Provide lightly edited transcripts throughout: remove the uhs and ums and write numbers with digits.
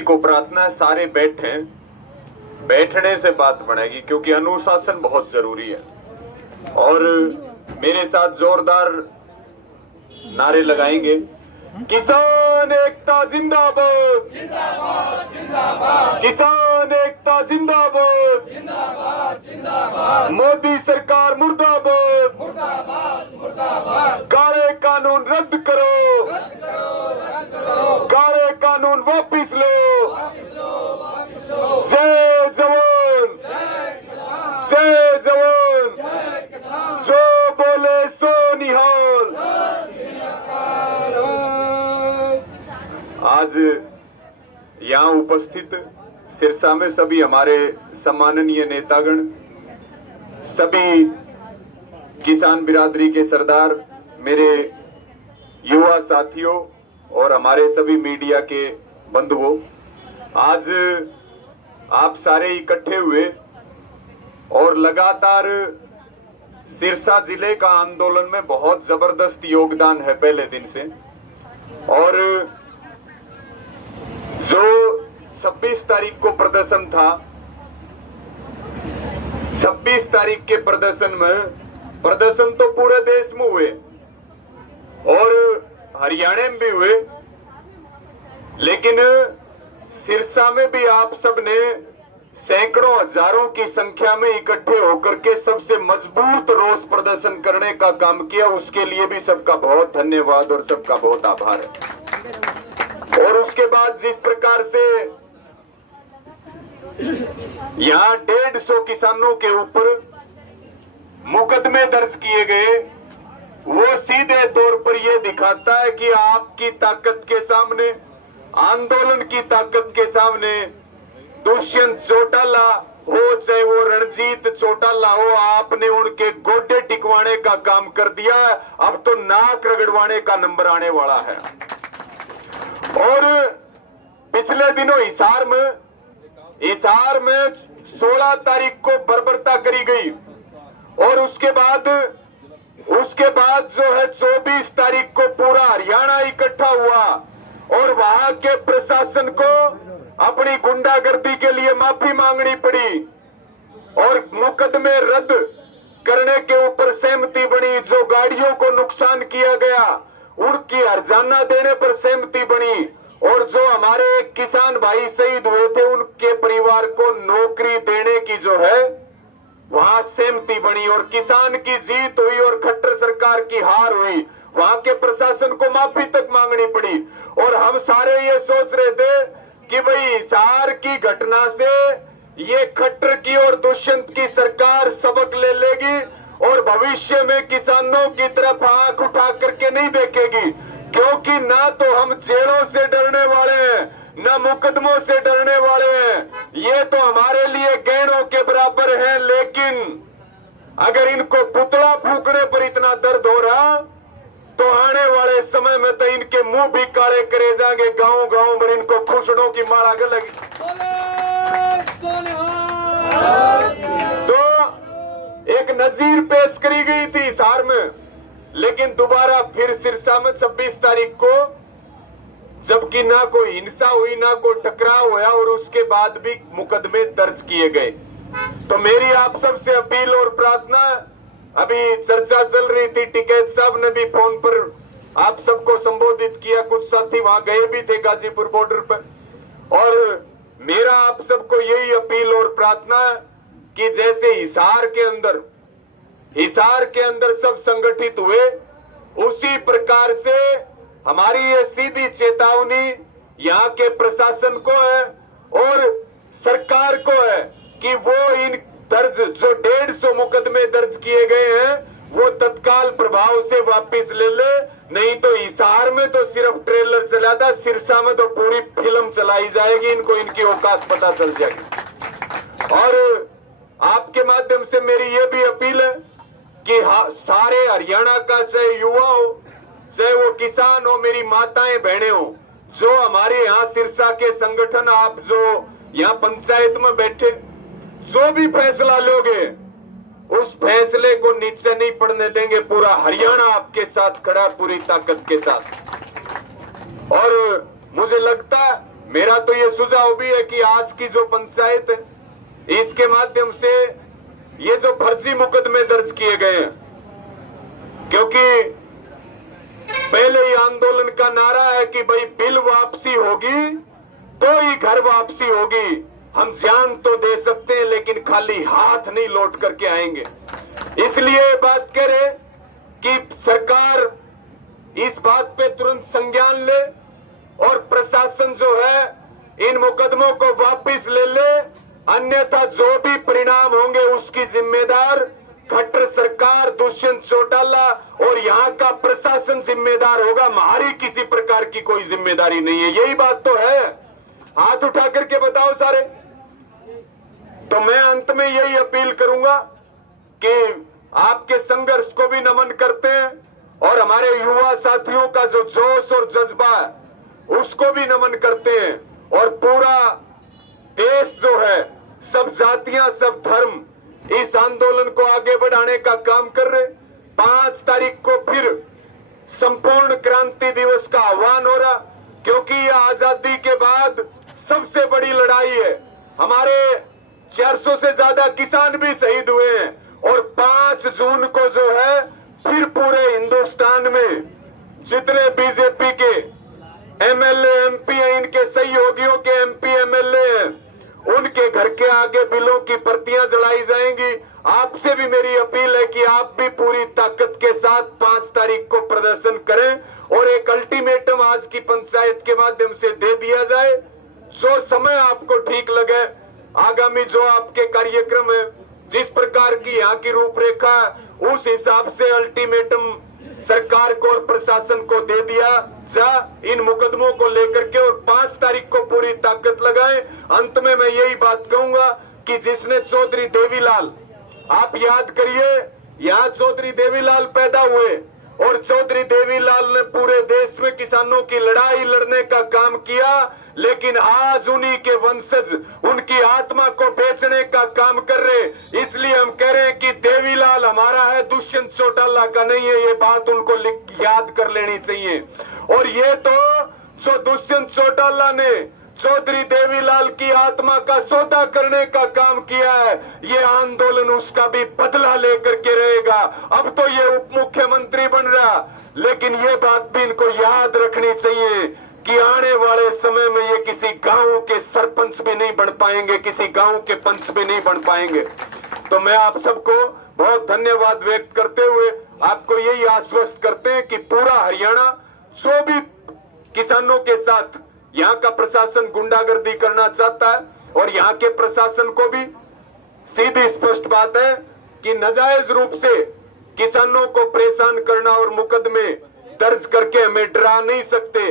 सभी को प्रार्थना है सारे बैठें, बैठने से बात बनेगी क्योंकि अनुशासन बहुत जरूरी है। और मेरे साथ जोरदार नारे लगाएंगे। किसान एकता जिंदाबाद, जिंदाबाद जिंदाबाद, किसान एकता जिंदाबाद, जिंदाबाद जिंदाबाद, मोदी सरकार मुर्दाबाद, मुर्दाबाद मुर्दाबाद, काले कानून रद्द करो, रद्द करो रद्द करो, काले कानून वापिस लो। वापिस लो वापिस लो। जय जवान, जय किसान, जय जवान, जय किसान, जो बोले सो निहाल। आज यहाँ उपस्थित सिरसा में सभी हमारे सम्माननीय नेतागण, सभी किसान बिरादरी के सरदार, मेरे युवा साथियों और हमारे सभी मीडिया के बंधुओं, आज आप सारे इकट्ठे हुए और लगातार सिरसा जिले का आंदोलन में बहुत जबरदस्त योगदान है पहले दिन से। और जो 26 तारीख को प्रदर्शन था, 26 तारीख के प्रदर्शन तो पूरे देश में हुए और हरियाणा में भी हुए, लेकिन सिरसा में भी आप सबने सैकड़ों हजारों की संख्या में इकट्ठे होकर के सबसे मजबूत रोष प्रदर्शन करने का काम किया। उसके लिए भी सबका बहुत धन्यवाद और सबका बहुत आभार है। और उसके बाद जिस प्रकार से यहाँ 150 किसानों के ऊपर मुकदमे दर्ज किए गए, वो सीधे तौर पर यह दिखाता है कि आपकी ताकत के सामने, आंदोलन की ताकत के सामने दुष्यंत चौटाला हो चाहे वो रणजीत चौटाला हो, आपने उनके गोडे टिकवाने का काम कर दिया। अब तो नाक रगड़वाने का नंबर आने वाला है। और पिछले दिनों हिसार में 16 तारीख को बर्बरता करी गई और उसके बाद जो है 24 तारीख को पूरा हरियाणा इकट्ठा हुआ और वहां के प्रशासन को अपनी गुंडागर्दी के लिए माफी मांगनी पड़ी और मुकदमे रद्द करने के ऊपर सहमति बनी। जो गाड़ियों को नुकसान किया गया उनकी हर्जाना देने पर सहमति बनी और जो हमारे एक किसान भाई शहीद हुए थे उनके परिवार को नौकरी देने की जो है वहां सहमति बनी और किसान की जीत हुई और खट्टर सरकार की हार हुई। वहां के प्रशासन को माफी तक मांगनी पड़ी और हम सारे ये सोच रहे थे कि भाई हिसार की घटना से ये खट्टर की और दुष्यंत की सरकार सबक ले लेगी और भविष्य में किसानों की तरफ आंख उठा करके नहीं देखेगी, क्योंकि ना तो हम जेलों से डरने वाले हैं, ना मुकदमों से डरने वाले हैं। ये तो हमारे लिए गैंडों के बराबर हैं, लेकिन अगर इनको पुतला फूकने पर इतना दर्द हो रहा तो आने वाले समय में तो इनके मुंह भी काले करे जाएंगे, गांव गांव में इनको खुशनों की माला लगेगी। तो एक नजीर पेश करी गई थी हिसार में, लेकिन दोबारा फिर सिरसा में 26 तारीख को, जबकि ना कोई हिंसा हुई ना कोई टकराव हुआ और उसके बाद भी मुकदमे दर्ज किए गए। तो मेरी आप सबसे अपील और प्रार्थना, अभी चर्चा चल रही थी, टिकैत साहब ने भी फोन पर आप सबको संबोधित किया, कुछ साथी वहां गए भी थे गाजीपुर बॉर्डर पर। और मेरा आप सबको यही अपील और प्रार्थना कि जैसे हिसार के अंदर सब संगठित हुए, उसी प्रकार से हमारी ये सीधी चेतावनी यहाँ के प्रशासन को है और सरकार को है कि वो इन दर्ज जो 150 मुकदमे दर्ज किए गए हैं वो तत्काल प्रभाव से वापस ले ले, नहीं तो हिसार में तो सिर्फ ट्रेलर चला था, सिरसा में तो पूरी फिल्म चलाई जाएगी, इनको इनकी औकात पता चल जाएगी। और आपके माध्यम से मेरी ये भी अपील है कि सारे हरियाणा का, चाहे युवा हो चाहे वो किसान हो, मेरी माताएं बहनें हो, जो हमारे यहाँ सिरसा के संगठन, आप जो यहाँ पंचायत में बैठे, जो भी फैसला लोगे उस फैसले को नीचे नहीं पड़ने देंगे। पूरा हरियाणा आपके साथ खड़ा, पूरी ताकत के साथ। और मुझे लगता है मेरा तो ये सुझाव भी है कि आज की जो पंचायत है इसके माध्यम से ये जो फर्जी मुकदमे दर्ज किए गए हैं, क्योंकि पहले ही आंदोलन का नारा है कि भाई बिल वापसी होगी तो ही घर वापसी होगी, हम जान तो दे सकते हैं लेकिन खाली हाथ नहीं लौट करके आएंगे। इसलिए बात करें कि सरकार इस बात पे तुरंत संज्ञान ले और प्रशासन जो है इन मुकदमों को वापस ले ले, अन्यथा जो भी परिणाम होंगे उसकी जिम्मेदार खट्टर सरकार, दुष्यंत चौटाला और यहाँ का प्रशासन जिम्मेदार होगा। हमारी किसी प्रकार की कोई जिम्मेदारी नहीं है, यही बात तो है। हाथ उठा करके बताओ सारे। तो मैं अंत में यही अपील करूंगा कि आपके संघर्ष को भी नमन करते हैं और हमारे युवा साथियों का जो जोश और जज्बा है उसको भी नमन करते हैं, और पूरा देश जो है, सब जातियां, सब धर्म इस आंदोलन को आगे बढ़ाने का काम कर रहे। 5 तारीख को फिर संपूर्ण क्रांति दिवस का आह्वान हो रहा, क्योंकि यह आजादी के बाद सबसे बड़ी लड़ाई है। हमारे 400 से ज्यादा किसान भी शहीद हुए हैं, और 5 जून को जो है फिर पूरे हिंदुस्तान में जितने बीजेपी के एमएलए एमपी हैं, इनके सहयोगियों के एमपी एमएलए हैं, उनके घर के आगे बिलों की प्रतियां जलाई जाएंगी। आपसे भी मेरी अपील है कि आप भी पूरी ताकत के साथ 5 तारीख को प्रदर्शन करें और एक अल्टीमेटम आज की पंचायत के माध्यम से दे दिया जाए। जो समय आपको ठीक लगे, आगामी जो आपके कार्यक्रम है, जिस प्रकार की यहाँ की रूपरेखा है, उस हिसाब से अल्टीमेटम सरकार को और प्रशासन को दे दिया जा इन मुकदमों को लेकर के, और 5 तारीख को पूरी ताकत लगाएं। अंत में मैं यही बात कहूंगा कि जिसने चौधरी देवीलाल, आप याद करिए, यहाँ चौधरी देवीलाल पैदा हुए और चौधरी देवीलाल ने पूरे देश में किसानों की लड़ाई लड़ने का काम किया, लेकिन आज उन्हीं के वंशज उनकी आत्मा को बेचने का काम कर रहे। इसलिए हम कह रहे हैं कि देवीलाल हमारा है, दुष्यंत चौटाला का नहीं है। ये बात उनको याद कर लेनी चाहिए। और ये तो जो दुष्यंत चौटाला ने चौधरी देवीलाल की आत्मा का सौदा करने का काम किया है, ये आंदोलन उसका भी बदला लेकर के रहेगा। अब तो ये उप मुख्यमंत्री बन रहा, लेकिन ये बात भी इनको याद रखनी चाहिए कि आने वाले समय में ये किसी गांव के सरपंच भी नहीं बन पाएंगे, किसी गांव के पंच भी नहीं बन पाएंगे। तो मैं आप सबको बहुत धन्यवाद व्यक्त करते हुए आपको यही आश्वस्त करते हैं कि पूरा हरियाणा जो भी किसानों के साथ यहाँ का प्रशासन गुंडागर्दी करना चाहता है, और यहाँ के प्रशासन को भी सीधी स्पष्ट बात है कि नाजायज रूप से किसानों को परेशान करना और मुकदमे दर्ज करके हमें डरा नहीं सकते।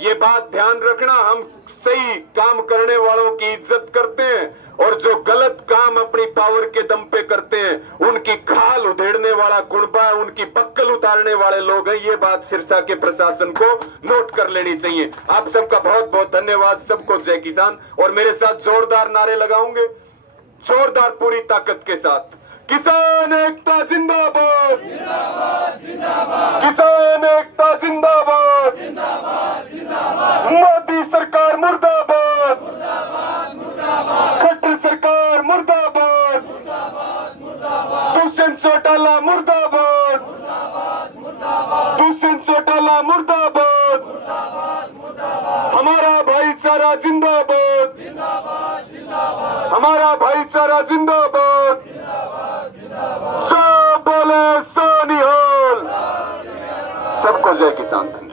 ये बात ध्यान रखना, हम सही काम करने वालों की इज्जत करते हैं, और जो गलत काम अपनी पावर के दम पे करते हैं उनकी खाल उधेड़ने वाला गुणबा, उनकी बक्कल उतारने वाले लोग हैं। ये बात सिरसा के प्रशासन को नोट कर लेनी चाहिए। आप सबका बहुत बहुत धन्यवाद। सबको जय किसान। और मेरे साथ जोरदार नारे लगाओगे, जोरदार पूरी ताकत के साथ। किसान एकता जिंदाबाद, किसान एकता जिंदाबाद, मोदी सरकार मुर्दाबाद, खट्टर सरकार मुर्दाबाद, दुष्यंत चौटाला मुर्दाबाद, दुष्यंत चौटाला मुर्दाबाद, हमारा भाईचारा जिंदाबाद, हमारा भाईचारा जिंदाबाद। सब बोले सोनिहाल। सबको जय किसान।